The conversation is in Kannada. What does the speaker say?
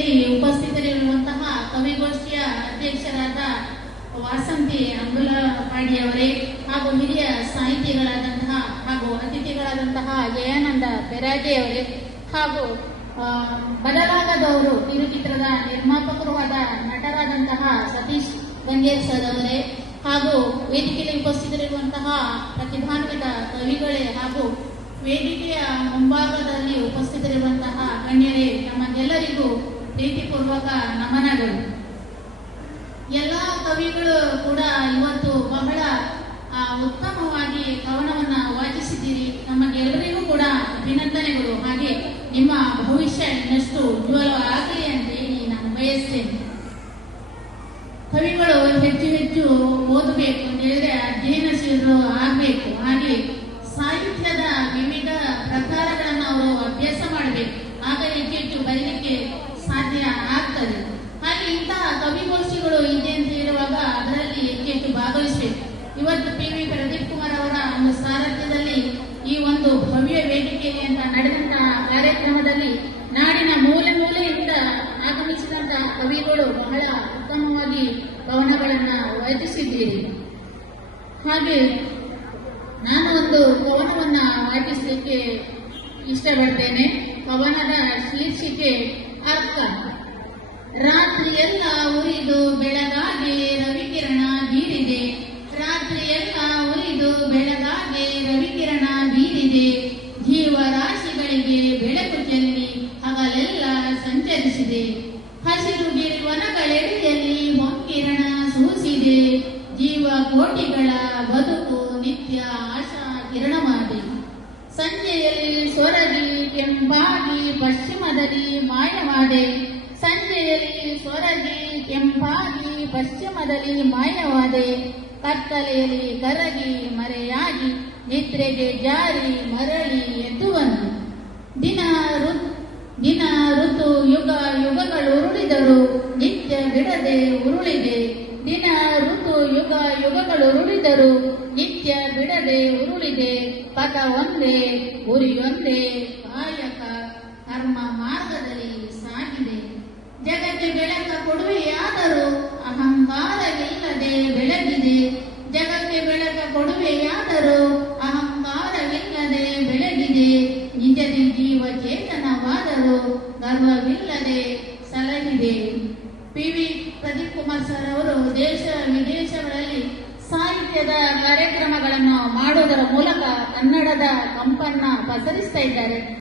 ವೇದಿಕೆಯಲ್ಲಿ ಉಪಸ್ಥಿತರಿರುವಂತಹ ಕವಿಗೋಷ್ಠಿಯ ಅಧ್ಯಕ್ಷರಾದ ವಾಸಂತಿ ಅಂಗುಲಪಾಡಿಯವರೇ ಹಾಗೂ ಹಿರಿಯ ಸಾಹಿತಿಗಳಾದಂತಹ ಹಾಗೂ ಅತಿಥಿಗಳಾದಂತಹ ಜಯಾನಂದ ಬೆರಾಜೆಯವರೇ ಹಾಗೂ ಬದಲಾಗದವರು ಕಿರುಚಿತ್ರದ ನಿರ್ಮಾಪಕರು ಆದ ನಟರಾದಂತಹ ಸತೀಶ್ ಗಂಗೇರ್ ಸರ್ ಅವರೇ ಹಾಗೂ ವೇದಿಕೆಯಲ್ಲಿ ಉಪಸ್ಥಿತರಿರುವಂತಹ ಪ್ರತಿಭಾನ್ವಿತ ಕವಿಗಳೇ ಹಾಗೂ ವೇದಿಕೆಯ ಮುಂಭಾಗದಲ್ಲಿ ಉಪಸ್ಥಿತರಿರುವಂತಹ ಗಣ್ಯರೇ, ನಮಗೆಲ್ಲರಿಗೂ ಪ್ರೀತಿಪೂರ್ವಕ ನಮನಗಳು. ಎಲ್ಲ ಕವಿಗಳು ಕೂಡ ಇವತ್ತು ಬಹಳ ಉತ್ತಮವಾಗಿ ಕವನವನ್ನ ವಾಚಿಸಿದ್ದೀರಿ. ನಮಗೆಲ್ಲರಿಗೂ ಕೂಡ ಅಭಿನಂದನೆಗಳು. ಹಾಗೆ ನಿಮ್ಮ ಭವಿಷ್ಯ ಇನ್ನಷ್ಟು ಉಜ್ವಲವಾಗಲಿ ಅಂತ ಹೇಳಿ ನಾನು ಬಯಸ್ತೇನೆ. ಕವಿಗಳು ಹೆಚ್ಚು ಹೆಚ್ಚು ಓದಬೇಕು ಅಂತ ಹೇಳಿದ್ರೆ ಅಧ್ಯಯನಶೀಲರು ಆಗಬೇಕು. ಹಾಗೆ ಸಾಹಿತ್ಯದ ವಿವಿಧ ಪ್ರಕಾರಗಳನ್ನು ಅವರು ಅಭ್ಯಾಸ ಮಾಡಬೇಕು. ಆಗ ಹೆಚ್ಚು ಹೆಚ್ಚು ಬರೀಲಿಕ್ಕೆ ಸಾಧ್ಯ ಆಗ್ತದೆ. ಹಾಗೆ ಇಂತಹ ಕವಿಗೋಷ್ಠಿಗಳು ಇದೆ ಅಂತ ಹೇಳುವಾಗ ಅದರಲ್ಲಿ ಹೆಚ್ಚು ಹೆಚ್ಚು ಭಾಗವಹಿಸಬೇಕು. ಇವತ್ತು PV ಪ್ರದೀಪ್ ಕುಮಾರ್ ಅವರ ಒಂದು ಸಾರಥ್ಯದಲ್ಲಿ ಈ ಒಂದು ಭವ್ಯ ವೇದಿಕೆಯಲ್ಲಿ ಅಂತ ನಡೆದಂತಹ ಕಾರ್ಯಕ್ರಮದಲ್ಲಿ ನಾಡಿನ ಮೂಲೆ ಮೂಲೆಯಿಂದ ಆಗಮಿಸಿದಂತಹ ಕವಿಗಳು ಬಹಳ ಉತ್ತಮವಾಗಿ ಕವನಗಳನ್ನು ವಾಚಿಸಿದ್ದೀರಿ. ಹಾಗೆ ನಾನು ಒಂದು ಕವನವನ್ನ ವಾಚಿಸಲಿಕ್ಕೆ ಇಷ್ಟಪಡ್ತೇನೆ. ಕವನದ ಶೀರ್ಷಿಕೆ ಅರ್ಕ. ರಾತ್ರಿಯೆಲ್ಲ ಉರಿದು ಬೆಳಗಾಗಿ ರವಿಕಿರಣ ಬೀರಿದೆ. ರಾತ್ರಿಯೆಲ್ಲ ಉರಿದು ಬೆಳಗಾಗಿ ರವಿಕಿರಣ ಬೀರಿದೆ. ಜೀವರಾಶಿಗಳಿಗೆ ಬೆಳಕು ಚೆಲ್ಲಿ ಹಗಲೆಲ್ಲ ಸಂಚರಿಸಿದೆ. ಹಸಿರು ಗಿರಿವನಗಳೆಡೆಯಲ್ಲಿ ಹೊಂಕಿರಣ ಸೂಸಿದೆ. ಜೀವ ಕೋಟಿಗಳ ಬದುಕು ನಿತ್ಯ ಆಶಾ ಕಿರಣವಾದೆ. ಸಂಜೆಯಲ್ಲಿ ಸೊರಗಿ ಕೆಂಪಾಗಿ ಪಶ್ಚಿಮದಲ್ಲಿ ಮಾಯವಾದೆ. ಸಂಜೆಯಲ್ಲಿ ಸೊರಗಿ ಕೆಂಪಾಗಿ ಪಶ್ಚಿಮದಲ್ಲಿ ಮಾಯವಾದೆ. ಕತ್ತಲೆಯಲ್ಲಿ ಕರಗಿ ಮರೆಯಾಗಿ ನಿದ್ರೆಗೆ ಜಾರಿ ಮರಳಿ ಎದ್ದುವಂದು. ದಿನ ಋತು ಯುಗ ಯುಗಗಳು ಉರುಳಿದರು ನಿತ್ಯ ಬಿಡದೆ ಉರುಳಿದೆ. ದಿನ ಋತು ಯುಗ ಯುಗಗಳು ಉರುಳಿದರು ನಿತ್ಯ ಬಿಡದೆ ಉರುಳಿದೆ. ಪಥ ಒಂದೇ ಗುರಿಯೊಂದೇ ಕಾಯಕ ಕರ್ಮ ಮಾರ್ಗದಲ್ಲಿ ಸಾಗಿದೆ. ಜಗಕ್ಕೆ ಬೆಳಕ ಕೊಡುವೆಯಾದರೂ ಅಹಂಕಾರವಿಲ್ಲದೆ ಬೆಳಗಿದೆ. ಜಗಕ್ಕೆ ಬೆಳಕ ಕೊಡುವೆಯಾದರೂ ಅಹಂಕಾರವಿಲ್ಲದೆ ಬೆಳಗಿದೆ. ನಿಜದಿ ಜೀವ ಚೇತನವಾದರೂ ಗರ್ವವಿಲ್ಲದೆ ಸಲಹಿದೆ. PV ಪ್ರದೀಪ್ ಕುಮಾರ್ ಸರ್ ಅವರು ದೇಶ ವಿದೇಶಗಳಲ್ಲಿ ಸಾಹಿತ್ಯದ ಕಾರ್ಯಕ್ರಮಗಳನ್ನು ಮಾಡುವುದರ ಮೂಲಕ ಕನ್ನಡದ ಕಂಪನ್ನ ಪಸರಿಸ್ತಾ ಇದ್ದಾರೆ.